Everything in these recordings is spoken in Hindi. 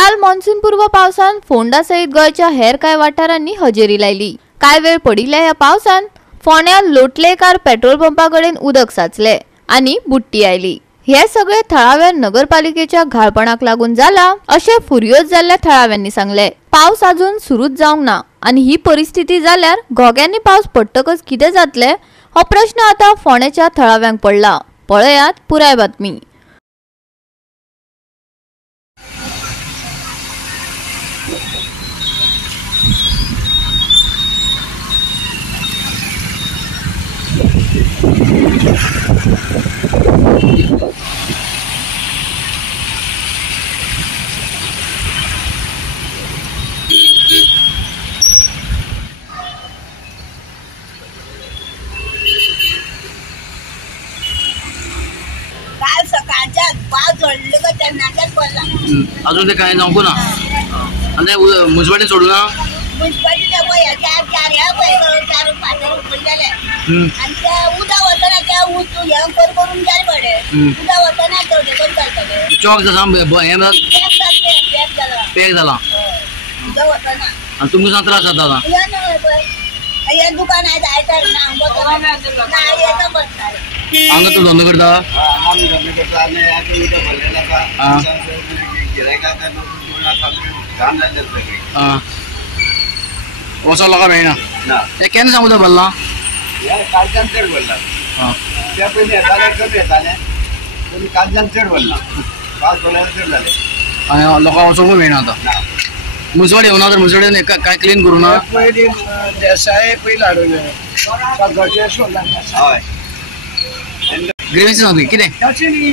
काल मॉन्सून पूर्व पावसान फोंडा सहित गोयच्या हेर काय वाठारांनी हजेरी लायली। काय वेळ पडिल्ल्या ह्या पावसान फोंड्या लोटलेकार पेट्रोल पंपाकडेन उदक साचले आणि बुट्टी आयली। हे सगळे थळाव्या नगरपालिकेच्या घाळपणाक लागून जाला अशे फुर्योज जाल्ल्या थळाव्यांनी सांगले। पावस अजून सुरूच जावंक ना आणि ही परिस्थिती जाल्यार घोग्यांनी पावस पडटकच कितें जातले हो प्रश्न आता फोंड्याच्या थळाव्यांक पडला। पळयात पुराय बातमी। काल सकाळच्या पावस झडले का तेन्नाच्याच पडला। अजून ते काय जावंक ना आणि मुजवाडे सोडू ना मुन्सिपालिटी चार चार पाच पडलेले आणि त्या उदक वतना त्या हे करून जाय पडे उदक वतना तेवढे पण चालतले चॉक जसा पॅक झाला उदक वतना आणि तुमकां त्रास जाता हे दुकान आहे जायचं ना येता बसता हांगा तू धंदो करता आम्ही धंदो करता आणि आम्ही उदक भरलेला का गिरायकांक काम जाल्ले सगळे वचो लोकां मेळना ना ते केन्ना सांग उदक भरला हे कालच्यान चड भरला त्या पयलीं येताले कमी येताले पूण कालच्यान चड भरला पावस भरल्यार चड जाले आणि लोकांक वचोंकूय मेळना आतां मुजवाड येवना तर मुजवाडेन काय क्लीन करूं ना पयलीं देसाय पयलीं हाडून घरचे सोडला हय ग्रेव्हन्सी सांग कितें तशें न्ही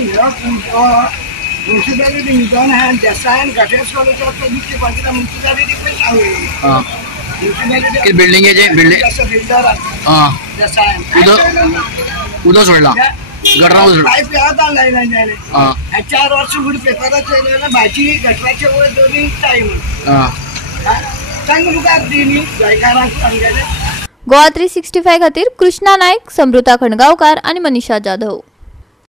म्युन्सिपालिटी न्हिदोन आहा देसायान घाटे सोडलो तो दिसचे पाटीला म्युन्सिपालिटी पयलीं सांगलेली कितें बिल्डिंगेचे बिल्डर देसायान उदक सोडला गटरां सोडला पायप येता लायले 4 वर्ष फुडें पेपराचेर येयलें भाजी गटराचे वयर दोनी टायम सांग तुका दिनी गोंयकारांक सांगलेलें। गोवा 365 खातीर कृष्णा नायक, समृता खणगांवकार आणि मनीषा जाधव।